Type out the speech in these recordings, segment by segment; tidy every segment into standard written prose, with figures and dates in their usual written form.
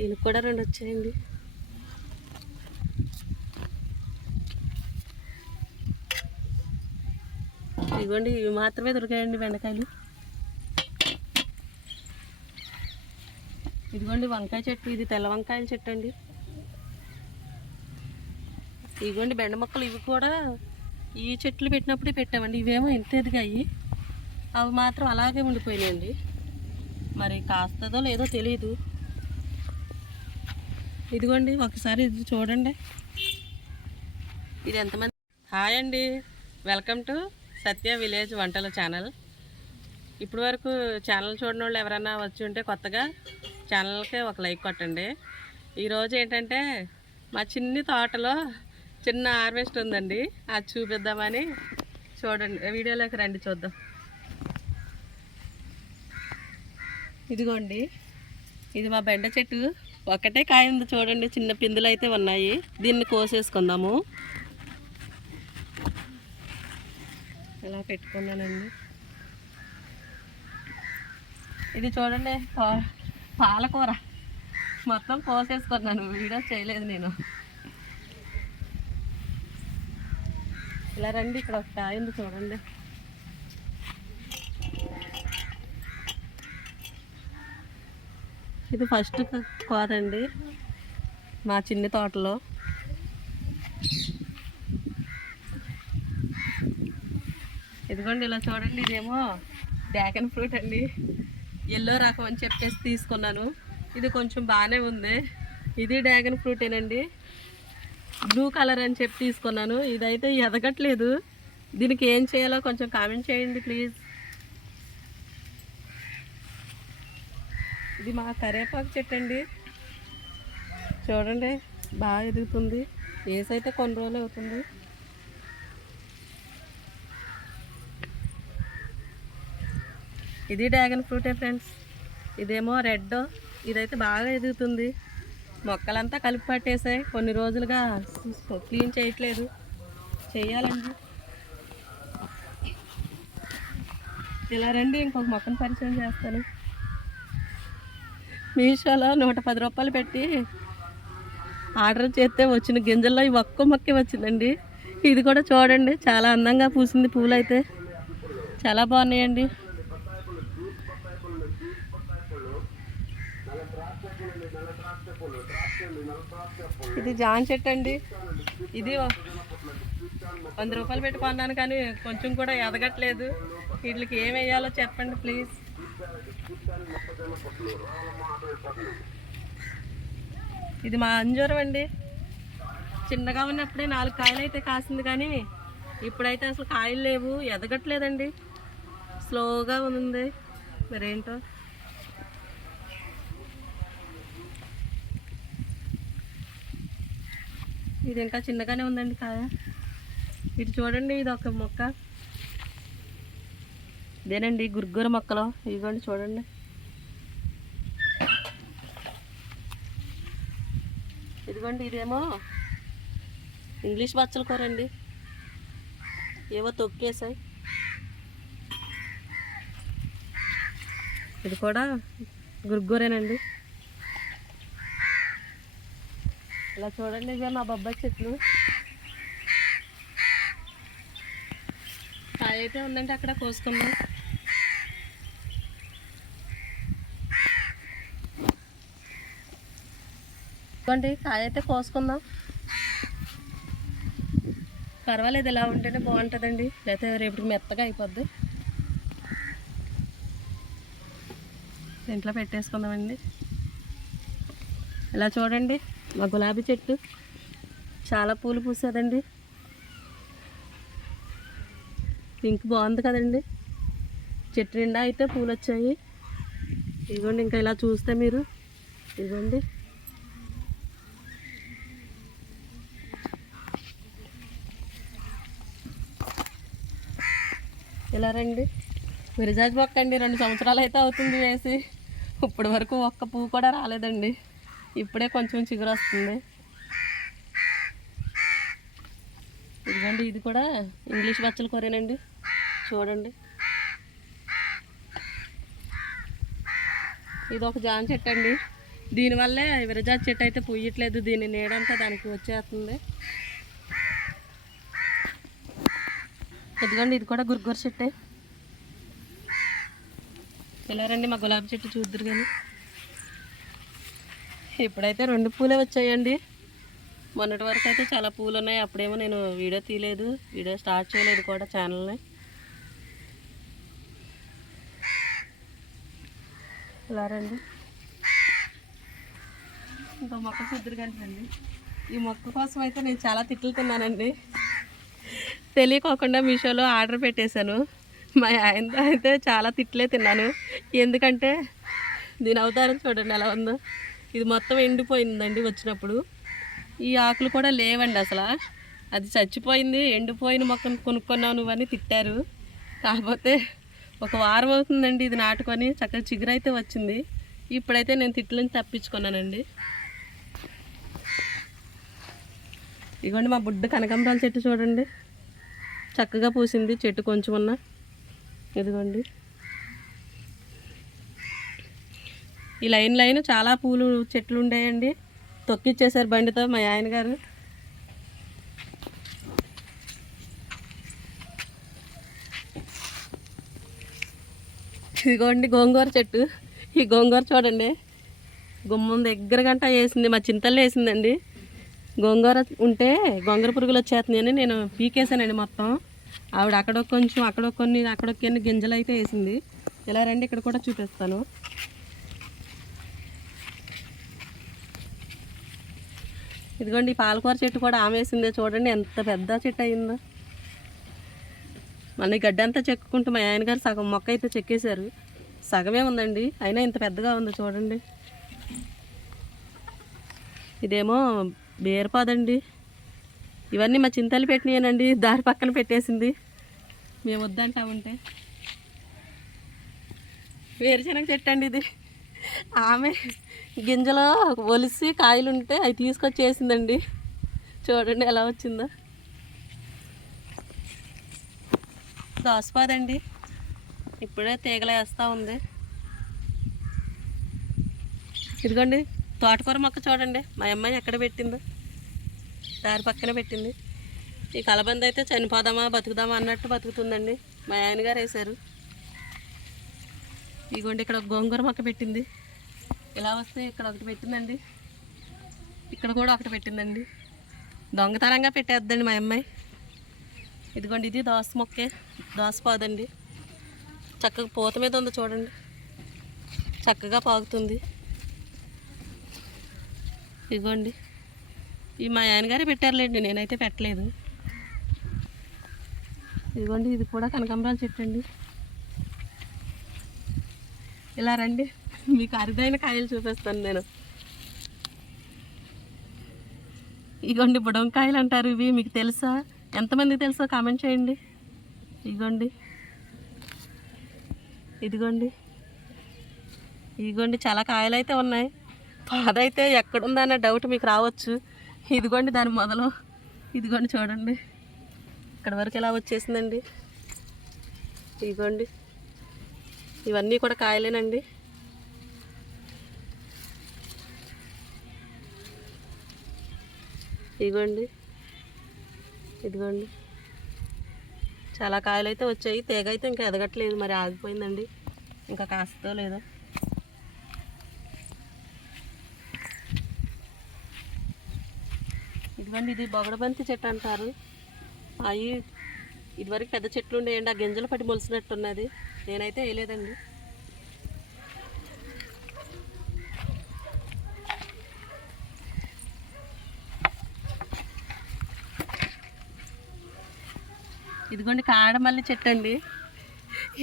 దీనికి కూడా 2 వచ్చాయండి. ఇదిగోండి ఇవి మాత్రమే దొరికాయండి బెండకాయలు. ఇదిగోండి వంకాయ చెట్టు, ఇది తెల్ల వంకాయల చెట్టు అండి. ఇదిగోండి బెండ మొక్కలు, ఇవి కూడా ఈ చెట్లు పెట్టినప్పుడే పెట్టామండి. ఇవేమో ఎంత ఎదిగాయి, అవి మాత్రం అలాగే ఉండిపోయినాయండి. మరి కాస్తుందో లేదో తెలియదు. ఇదిగోండి ఒకసారి ఇది చూడండి. ఇది ఎంతమంది. హాయ్ అండి, వెల్కమ్ టు సత్య విలేజ్ వంటల ఛానల్. ఇప్పటి వరకు ఛానల్ చూడని వాళ్ళు ఎవరైనా వచ్చి ఉంటే కొత్తగా ఛానల్కి ఒక లైక్ కొట్టండి. ఈరోజు ఏంటంటే మా చిన్ని తోటలో చిన్న హార్వెస్ట్ ఉందండి, అది చూపిద్దామని. చూడండి, వీడియోలోకి రండి చూద్దాం. ఇదిగోండి ఇది మా బెండ చెట్టు, ఒకటే కాయ ఉంది చూడండి, చిన్న పిందులు అయితే ఉన్నాయి. దీన్ని కోసేసుకుందాము. ఇలా పెట్టుకున్నానండి. ఇది చూడండి పాలకూర, మొత్తం కోసేసుకున్నాను, వీడియో చేయలేదు నేను. ఇలా రండి, ఇక్కడ ఒక కాయ ఉంది చూడండి. ఇది ఫస్ట్ కోదండి మా చిన్ని తోటలో. ఇదిగోండి ఇలా చూడండి, ఇదేమో డ్రాగన్ ఫ్రూట్ అండి, ఎల్లో రకం అని చెప్పేసి తీసుకున్నాను. ఇది కొంచెం బాగానే ఉంది. ఇది డ్రాగన్ ఫ్రూటేనండి, బ్లూ కలర్ అని చెప్పి తీసుకున్నాను. ఇదైతే ఎదగట్లేదు, దీనికి ఏం చేయాలో కొంచెం కామెంట్ చేయండి ప్లీజ్. ఇది మా కరివేపాకు చెట్టు అండి, చూడండి బాగా ఎదుగుతుంది. వేసైతే కొన్ని రోజులు అవుతుంది. ఇది డ్రాగన్ ఫ్రూటే ఫ్రెండ్స్, ఇదేమో రెడ్. ఇదైతే బాగా ఎదుగుతుంది. మొక్కలంతా కలిపి పట్టేసాయి, కొన్ని రోజులుగా క్లీన్ చేయట్లేదు, చెయ్యాలండి. ఇలా రండి, ఇంకొక మొక్కను పరిచయం చేస్తాను. మీషోలో 110 రూపాయలు పెట్టి ఆర్డర్ చేస్తే వచ్చిన గింజల్లో ఈ ఒక్క మొక్కే వచ్చిందండి. ఇది కూడా చూడండి, చాలా అందంగా పూసింది. పూలు అయితే చాలా బాగున్నాయండి. ఇది జాన్ చెట్టు అండి, ఇది 100 రూపాయలు పెట్టి కొన్నాను, కానీ కొంచెం కూడా ఎదగట్లేదు. వీటికి ఏం వేయాలో చెప్పండి ప్లీజ్. ఇది మా అంజూరం అండి, చిన్నగా ఉన్నప్పుడే 4 కాయలు అయితే కాసింది, కానీ ఇప్పుడైతే అసలు కాయలు లేవు, ఎదగట్లేదండి, స్లోగా ఉంది. మరేంటో. ఇది ఇంకా చిన్నగానే ఉందండి కాయ. ఇటు చూడండి, ఇది ఒక మొక్క, ఇదేనండి గుర్గుర మొక్కలు. ఇదిగోండి చూడండి. ఇదిగోండి ఇదేమో ఇంగ్లీష్ బచ్చల కూర అండి, ఏవో తొక్కేసాయి. ఇది కూడా గుర్గురేనండి. ఇలా చూడండి, ఇవే మా బొబ్బాయి చెట్లు. కాయ అయితే ఉందంటే అక్కడ కోసుకుందాం. ఇదిగోండి కాయ అయితే కోసుకుందాం. పర్వాలేదు, ఇలా ఉంటేనే బాగుంటుందండి, లేకపోతే రేపటికి మెత్తగా అయిపోద్ది. ఇంట్లో పెట్టేసుకుందామండి. ఇలా చూడండి మా గులాబీ చెట్టు, చాలా పూలు పూసేదండి. పింక్ బాగుంది కదండి, చెట్టు నిండా అయితే పూలు వచ్చాయి. ఇదిగోండి, ఇంకా ఇలా చూస్తే మీరు, ఇదిగోండి ఇలా రండి. విరజాజి మొక్క అండి, 2 సంవత్సరాలు అయితే అవుతుంది వేసి, ఇప్పటి వరకు ఒక్క పువ్వు కూడా రాలేదండి. ఇప్పుడే కొంచెం చిగురు వస్తుంది. ఇదిగోండి, ఇది కూడా ఇంగ్లీష్ బచ్చల కూరేనండి, చూడండి. ఇది ఒక జామ చెట్టు అండి, దీనివల్లే విరజాజి చెట్టు అయితే పూయట్లేదు, దీని నీడంతా దానికి వచ్చేస్తుంది. ఇదిగోండి ఇది కూడా గుర్గుర చెట్టే. ఇలా రండి మా గులాబీ చెట్టు చూద్దరు కానీ. ఇప్పుడైతే 2 పూలే వచ్చాయండి. మొన్నటి వరకు అయితే చాలా పూలు ఉన్నాయి. అప్పుడేమో నేను వీడియో తీయలేదు, వీడియో స్టార్ట్ చేయలేదు కూడా ఛానల్ని. ఇలా రండి ఇంకో మొక్క చూద్దరు కానీ రండి. ఈ మొక్క కోసం అయితే నేను చాలా తిట్లు తిన్నానండి. తెలియకోకుండా మీషోలో ఆర్డర్ పెట్టేశాను. మా ఆయనతో అయితే చాలా తిట్లే తిన్నాను. ఎందుకంటే దీని అవతారం చూడండి ఎలా ఉందో. ఇది మొత్తం ఎండిపోయిందండి వచ్చినప్పుడు. ఈ ఆకులు కూడా లేవండి అసలు. అది చచ్చిపోయింది, ఎండిపోయిన మొక్కను కొనుక్కున్నావు నువ్వని తిట్టారు. కాకపోతే 1 వారం అవుతుందండి ఇది నాటుకొని, చక్కగా చిగురైతే వచ్చింది. ఇప్పుడైతే నేను తిట్లని తప్పించుకున్నానండి. ఇదిగోండి మా బుడ్డ కనకాంబరాల చెట్టు చూడండి, చక్కగా పూసింది చెట్టు కొంచెం ఉన్న. ఇదిగోండి ఈ లైన్ చాలా పూలు చెట్లు ఉండేయండి, తొక్కిచ్చేసారు బండితో మా ఆయన గారు. ఇదిగోండి గోంగూర చెట్టు. ఈ గోంగూర చూడండి గుమ్మం దగ్గర గంట వేసింది, మా చింతల్లో వేసిందండి. గోంగూర ఉంటే గోంగూర పురుగులు వచ్చేస్తున్నాయని నేను పీకేసానండి మొత్తం. ఆవిడ అక్కడొక కొంచెం అక్కడొక కొన్ని గింజలు అయితే వేసింది. ఇలా రండి ఇక్కడ కూడా చూపిస్తాను. ఇదిగోండి ఈ పాలకూర చెట్టు కూడా ఆమె వేసిందే చూడండి ఎంత పెద్ద చెట్టు అయిందో. మన గడ్డి అంతా చెక్కుకుంటూ మా ఆయన గారు సగం మొక్క అయితే చెక్కేశారు. సగమే ఉందండి, అయినా ఇంత పెద్దగా ఉంది చూడండి. ఇదేమో బేరపాదండి. ఇవన్నీ మా చింతలు పెట్టినాయనండి, దారి పక్కన పెట్టేసింది మేము వద్దంటా ఉంటే. వేరుశనగ చెట్టు అండి ఇది. ఆమె గింజలో ఒలిసి కాయలు ఉంటే అవి తీసుకొచ్చేసిందండి. చూడండి ఎలా వచ్చిందో. దోసపాదండి, ఇప్పుడే తీగలు వేస్తూ ఉంది. ఇదిగోండి తోటకూర మొక్క చూడండి మా అమ్మాయి ఎక్కడ పెట్టిందో, దారి పక్కన పెట్టింది. ఈ కలబంద అయితే చనిపోదామా బతుకుదామా అన్నట్టు బతుకుతుందండి, మా ఆయన గారు వేశారు. ఇదిగోండి ఇక్కడ ఒక గోంగూర మొక్క పెట్టింది. ఇలా వస్తే ఇక్కడ ఒకటి పెట్టిందండి, ఇక్కడ కూడా ఒకటి పెట్టిందండి. దొంగతనంగా పెట్టేద్దండి మా అమ్మాయి. ఇదిగోండి ఇది దోస మొక్కే, దోసపాదండి. చక్కగా పూత మీద ఉంది చూడండి, చక్కగా పాకుతుంది. ఇదిగోండి ఈ మా ఆయనగారే పెట్టారులేండి, నేనైతే పెట్టలేదు. ఇదిగోండి ఇది కూడా కనకాంబరాల చెట్టు అండి. ఇలా రండి మీకు అరుదైన కాయలు చూపిస్తాను నేను. ఇదిగోండి బుడంకాయలు అంటారు ఇవి, మీకు తెలుసా? ఎంతమందికి తెలుసో కామెంట్ చేయండి. ఇదిగోండి ఇదిగోండి ఇదిగోండి చాలా కాయలు అయితే ఉన్నాయి. పాదైతే ఎక్కడుందన్న డౌట్ మీకు రావచ్చు. ఇదిగోండి దాని మొదలు, ఇదిగోండి చూడండి ఇక్కడ వరకు ఎలా వచ్చేసిందండి. ఇదిగోండి ఇవన్నీ కూడా కాయలేనండి. ఇదిగోండి ఇదిగోండి చాలా కాయలు అయితే వచ్చాయి. తీగ అయితే ఇంకా ఎదగట్లేదు, మరి ఆగిపోయిందండి, ఇంకా కాస్తో లేదో. ఇదిగోండి ఇది బొగడబంతి చెట్టు అంటారు. అవి ఇదివరకు పెద్ద చెట్లు ఉండేయండి, ఆ గింజలు పట్టి మొలిసినట్టున్నది. నేనైతే వేయలేదండి. ఇదిగోండి కాడమల్లి చెట్టు అండి.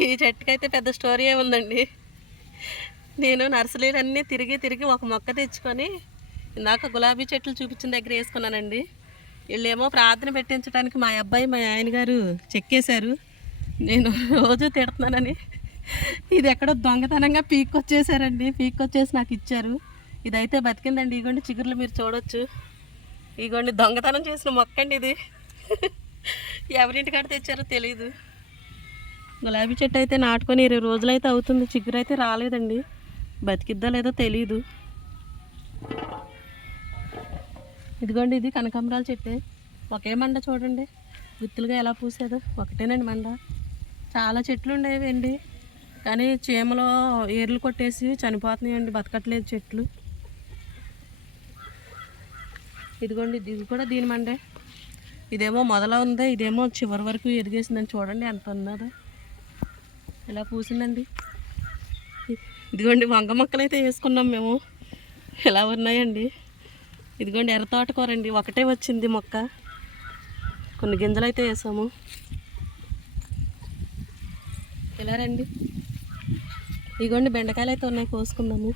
ఈ చెట్టుకైతే పెద్ద స్టోరీ ఉందండి. నేను నర్సరీలు అన్నీ తిరిగి ఒక మొక్క తెచ్చుకొని ఇందాక గులాబీ చెట్లు చూపించిన దగ్గర వేసుకున్నానండి. వీళ్ళేమో ప్రార్థన పెట్టించడానికి మా అబ్బాయి మా ఆయన గారు చెక్కేశారు. నేను రోజు తిడుతున్నానని ఇది ఎక్కడో దొంగతనంగా పీక్కొచ్చేసారండి. పీక్కొచ్చేసి నాకు ఇచ్చారు. ఇదైతే బతికిందండి. ఇగోండి చిగుర్లు మీరు చూడవచ్చు. ఇగోండి దొంగతనం చేసిన మొక్క అండి ఇది. ఎవరింటికాడ తెచ్చారో తెలీదు. గులాబీ చెట్టు అయితే నాటుకొని 20 రోజులైతే అవుతుంది. చిగురు అయితే రాలేదండి, బతికిద్దా లేదో తెలీదు. ఇదిగోండి ఇది కనకాంబరాల చెట్టు. ఒకే మండ చూడండి గుత్తులుగా ఎలా పూసేదో. ఒకటేనండి మండ. చాలా చెట్లు ఉండేవండి కానీ చీమలో ఏర్లు కొట్టేసి చనిపోతున్నాయండి, బతకట్లేదు చెట్లు. ఇదిగోండి ఇది కూడా దీని మండే. ఇదేమో మొదల ఉంది, ఇదేమో చివరి వరకు ఎదిగేసిందని చూడండి ఎంత ఉన్నదో. ఇలా పూసిందండి. ఇదిగోండి వంగ మొక్కలు అయితే వేసుకున్నాం మేము, ఇలా ఉన్నాయండి. ఇదిగోండి ఎర్ర తోటకూరండి, ఒకటే వచ్చింది మొక్క. కొన్ని గింజలు అయితే వేసాము. ఇలా రండి. ఇదిగోండి బెండకాయలు అయితే ఉన్నాయి, కోసుకుందాము.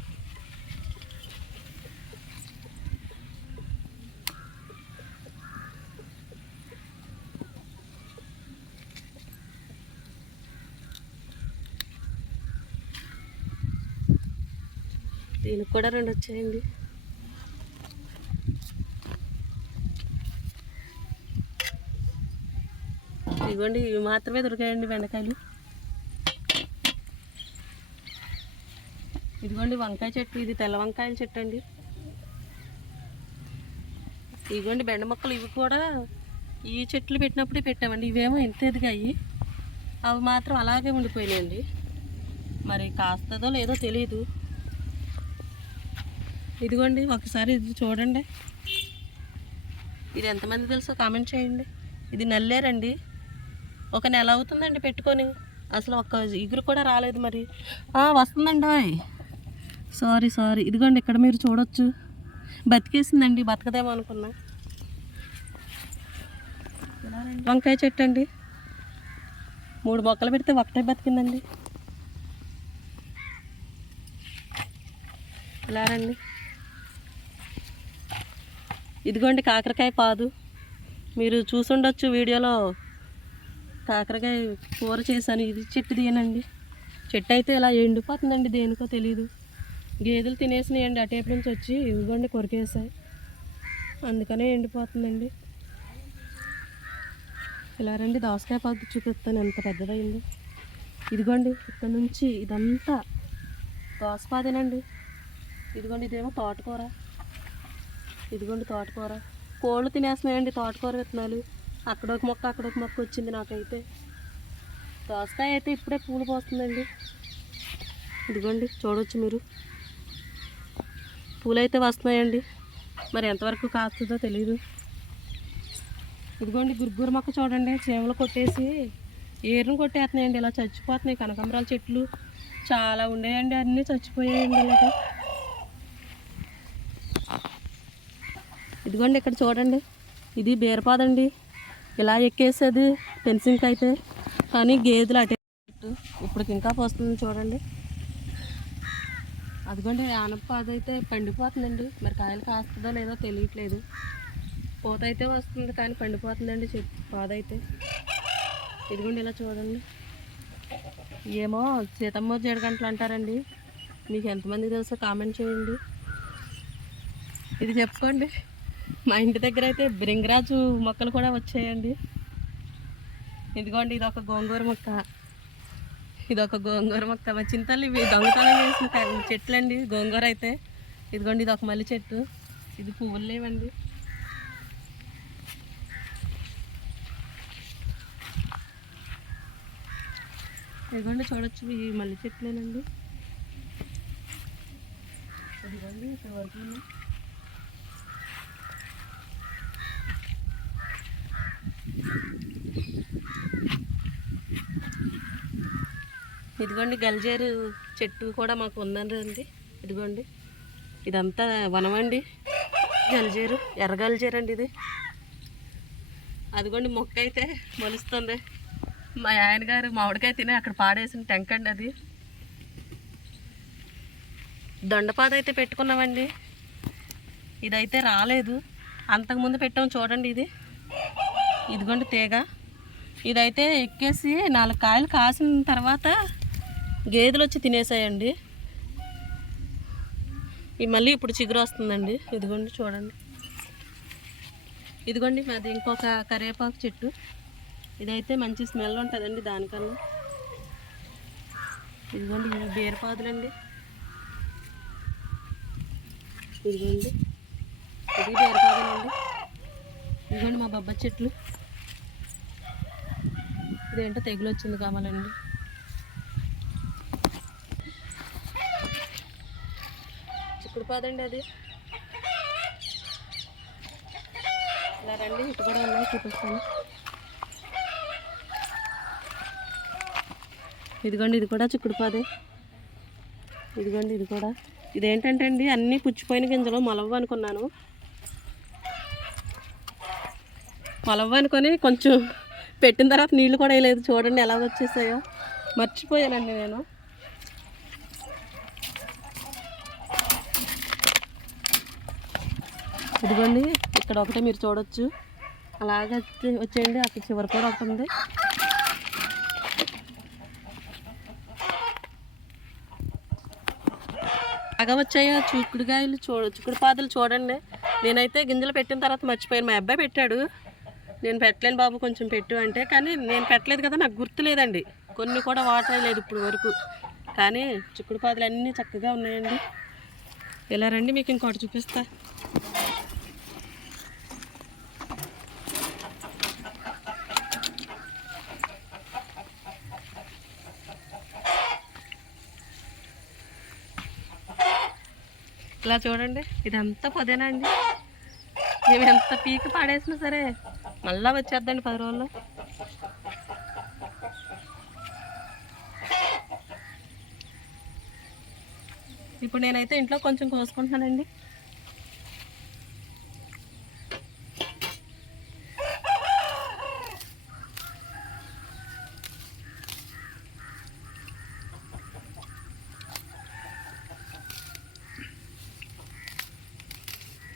దీనికి కూడా 2 వచ్చాయండి. ఇదిగోండి ఇవి మాత్రమే దొరికాయండి బెండకాయలు. ఇదిగోండి వంకాయ చెట్టు, ఇది తెల్ల వంకాయల చెట్టు అండి. ఇదిగోండి బెండ మొక్కలు, ఇవి కూడా ఈ చెట్లు పెట్టినప్పుడే పెట్టామండి. ఇవేమో ఎంత ఎదిగాయి, అవి మాత్రం అలాగే ఉండిపోయినాయండి. మరి కాస్తుందో లేదో తెలియదు. ఇదిగోండి ఒకసారి ఇది చూడండి. ఇది ఎంతమంది తెలుసో కామెంట్ చేయండి. ఇది నల్లేరండి. 1 నెల అవుతుందండి పెట్టుకొని, అసలు ఒక్క ఇగురు కూడా రాలేదు. మరి వస్తుందండి. సారీ. ఇదిగోండి ఇక్కడ మీరు చూడొచ్చు, బతికేసిందండి. బతకదేమో అనుకున్నా. వంకాయ చెట్టు అండి, 3 మొక్కలు పెడితే ఒకటే బతికిందండి. ఇలా రండి. ఇదిగోండి కాకరకాయ పాదు, మీరు చూసుండొచ్చు వీడియోలో. కాకరకాయ కూర చేశాను. ఇది చెట్టు దేనండి. చెట్టు అయితే ఇలా ఎండిపోతుందండి, దేనికో తెలియదు. గేదెలు తినేసినాయండి అటేపు నుంచి వచ్చి, ఇదిగోండి కొరికేసాయి, అందుకనే ఎండిపోతుందండి. ఇలా రండి దోసకాయ పాదు చూపిస్తాను ఎంత పెద్దదైందో. ఇదిగోండి ఇక్కడ నుంచి ఇదంతా దోసపాదేనండి. ఇదిగోండి ఇదేమో తోటకూర. ఇదిగోండి తోటకూర. కోళ్ళు తినేస్తున్నాయండి తోటకూర విత్తనాలు. అక్కడొక మొక్క వచ్చింది నాకైతే. దోసకాయ అయితే ఇప్పుడే పూలు పోస్తుందండి. ఇదిగోండి చూడవచ్చు మీరు, పూలు అయితే వస్తున్నాయండి. మరి ఎంతవరకు కాస్తుందో తెలియదు. ఇదిగోండి గురుగుర మొక్క చూడండి, చీమలు కొట్టేసి ఏరును కొట్టేస్తున్నాయండి, ఇలా చచ్చిపోతున్నాయి. కనకాంబరాల చెట్లు చాలా ఉండేయండి, అన్నీ చచ్చిపోయాయండి ఇలాగా. ఇదిగోండి ఇక్కడ చూడండి, ఇది బీరపాదండి. ఇలా ఎక్కేసేది ఫెన్సింగ్కి అయితే, కానీ గేదెలు అటే ఇప్పుడు ఇంకా పోస్తుంది చూడండి. అదిగోండి ఆనపాద అయితే పండిపోతుందండి. మరి కాయలు కాస్తుందో లేదో తెలియట్లేదు. పూత అయితే వస్తుంది కానీ పండిపోతుందండి పాదైతే. ఇదిగోండి ఇలా చూడండి. ఏమో సీతమ్మ జడగంటలు అంటారండి. మీకు ఎంతమందికి తెలుసో కామెంట్ చేయండి. ఇది చెప్పుకోండి. మా ఇంటి దగ్గర అయితే బ్రింగరాజు మొక్కలు కూడా వచ్చాయండి. ఇదిగోండి ఇదొక గోంగూర మొక్క, మా చింతలు ఇవి దొంగతనం చేసిన చెట్లు అండి. గోంగూర అయితే ఇదిగోండి ఇది ఒక మల్లి చెట్టు. ఇది పువ్వులు లేవండి. ఇదిగోండి చూడొచ్చు, ఈ మల్లి చెట్లేనండి. ఇదిగోండి ఇక్కడ వరకు ఇదిగోండి గల్జేరు చెట్టు కూడా మాకు ఉందండి. ఇదిగోండి ఇదంతా వనం అండి. గల్జేరు, ఎర్ర గల్జేరు అండి ఇది. అదిగోండి మొక్క అయితే మొలుస్తుంది. మా ఆయన గారు మామిడికాయ తిని అక్కడ పాడేసిన టెంక్ అండి అది. దొండపాద అయితే పెట్టుకున్నామండి, ఇదైతే రాలేదు. అంతకుముందు పెట్టాము చూడండి. ఇదిగోండి తీగ. ఇదైతే ఎక్కేసి 4 కాయలు కాసిన తర్వాత గేదెలు వచ్చి తినేసాయండి. మళ్ళీ ఇప్పుడు చిగురు వస్తుందండి. ఇదిగోండి చూడండి. ఇదిగోండి మాది ఇంకొక కరివేపాకు చెట్టు. ఇదైతే మంచి స్మెల్ ఉంటుందండి దానికన్నా. ఇదిగోండి ఇవి బీరపాదులండి. ఇదిగోండి ఇది బీరకాయలండి. ఇదిగోండి మా బొబ్బరి చెట్లు. ఇదేంటో తెగులు వచ్చింది కావాలండి. చిక్కుడు పాదండి అది. ఇలా రండి, ఇటు కూడా ఉన్నాయి, చూపిస్తాను. ఇదిగోండి ఇది కూడా చిక్కుడు పాదే. ఇదిగోండి ఇది కూడా. ఇదేంటంటే అండి అన్నీ పుచ్చిపోయిన గింజలు మొలవ్వ అనుకున్నాను. మొలవ్వ అనుకొని కొంచెం పెట్టిన తర్వాత నీళ్ళు కూడా వేయలేదు. చూడండి ఎలా వచ్చేసాయో. మర్చిపోయానండి నేను. ఇదిగోండి ఇక్కడ ఒకటే మీరు చూడొచ్చు. అలాగే వచ్చేయండి. అక్కడ చివరి కూడా ఒకటి ఉంది. బాగా వచ్చాయో చిక్కుడుకాయలు. చిక్కుడు పాదులు చూడండి. నేనైతే గింజలు పెట్టిన తర్వాత మర్చిపోయాను. మా అబ్బాయి పెట్టాడు, నేను పెట్టలేను బాబు కొంచెం పెట్టు అంటే. కానీ నేను పెట్టలేదు కదా, నాకు గుర్తు లేదండి. కొన్ని కూడా వాటర్ లేదు ఇప్పుడు వరకు. కానీ చిక్కుడు పాదులు అన్నీ చక్కగా ఉన్నాయండి. ఇలా రండి, మీకు ఇంకోటి చూపిస్తా. ఇలా చూడండి, ఇదంతా పుదీనా అండి. మేము ఎంత పీకి పాడేసినా సరే మళ్ళీ వచ్చేద్దండి 10 రోజుల్లో. ఇప్పుడు నేనైతే ఇంట్లో కొంచెం కోసుకుంటున్నానండి.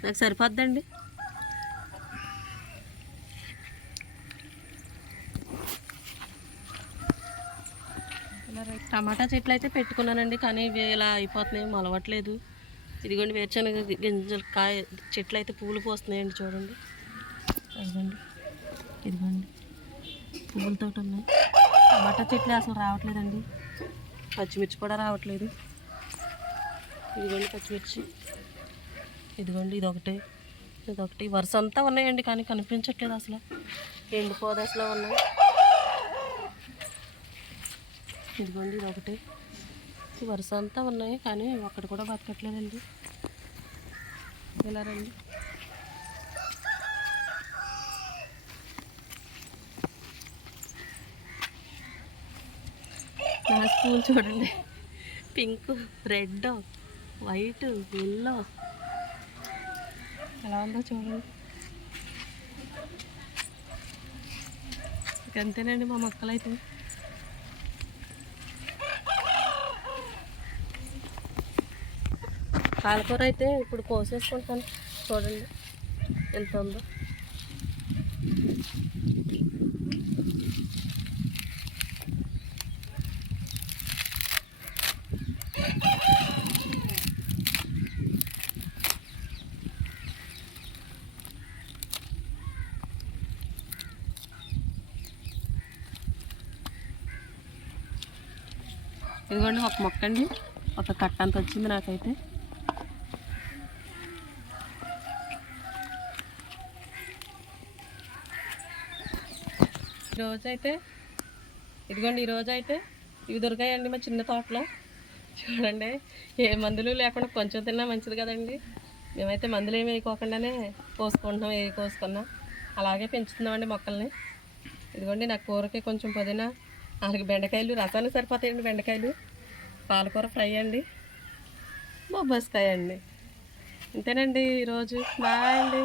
నాకు సరిపోద్దండి. టమాటా చెట్లు అయితే పెట్టుకున్నానండి, కానీ ఇవి ఇలా అయిపోతున్నాయి, మొలవట్లేదు. ఇదిగోండి వేరుశనగ గింజలు చెట్లు అయితే పూలు పోస్తున్నాయండి. చూడండి ఇదిగోండి, ఇదిగోండి పువ్వులతో ఉన్నాయి. టమాటా చెట్లు అసలు రావట్లేదండి. పచ్చిమిర్చి కూడా రావట్లేదు. ఇదిగోండి పచ్చిమిర్చి. ఇదిగోండి ఇదొకటి వరుస అంతా ఉన్నాయండి, కానీ కనిపించట్లేదు అసలు. ఎండిపోదశలో ఉన్నాయి. ఇదిగోండి ఇదొకటి. వరుస అంతా ఉన్నాయి, కానీ ఒక్కటి కూడా బతకట్లేదండి. ఇలా రండి. నా స్కూల్ చూడండి, పింక్, రెడ్, వైట్, ఎల్లో ఎలా ఉందో చూడండి. అంతేనండి మా మొక్కలైతే. పాలకూర అయితే ఇప్పుడు కోసేసుకుంటాను. చూడండి ఎంత ఉందో. ఇదిగోండి ఒక మొక్క అండి, ఒక కట్ట అంత వచ్చింది నాకైతే. ఈరోజైతే ఇదిగోండి, ఈరోజైతే ఇవి దొరికాయండి మా చిన్న తోటలో. చూడండి, ఏ మందులు లేకుండా కొంచెం తిన్నా మంచిది కదండి. మేమైతే మందులు ఏమి వేయకోకుండానే కోసుకుంటున్నాం. ఏ కోసుకున్నా అలాగే పెంచుతున్నామండి మొక్కల్ని. ఇదిగోండి నాకు కూరకి కొంచెం పుదీనా, 4 బెండకాయలు రసానికి సరిపోతాయండి. బెండకాయలు, పాలకూర ఫ్రై అండి, బొబ్బస్కాయ అండి. ఇంతేనండి ఈరోజు. బాయ్ అండి.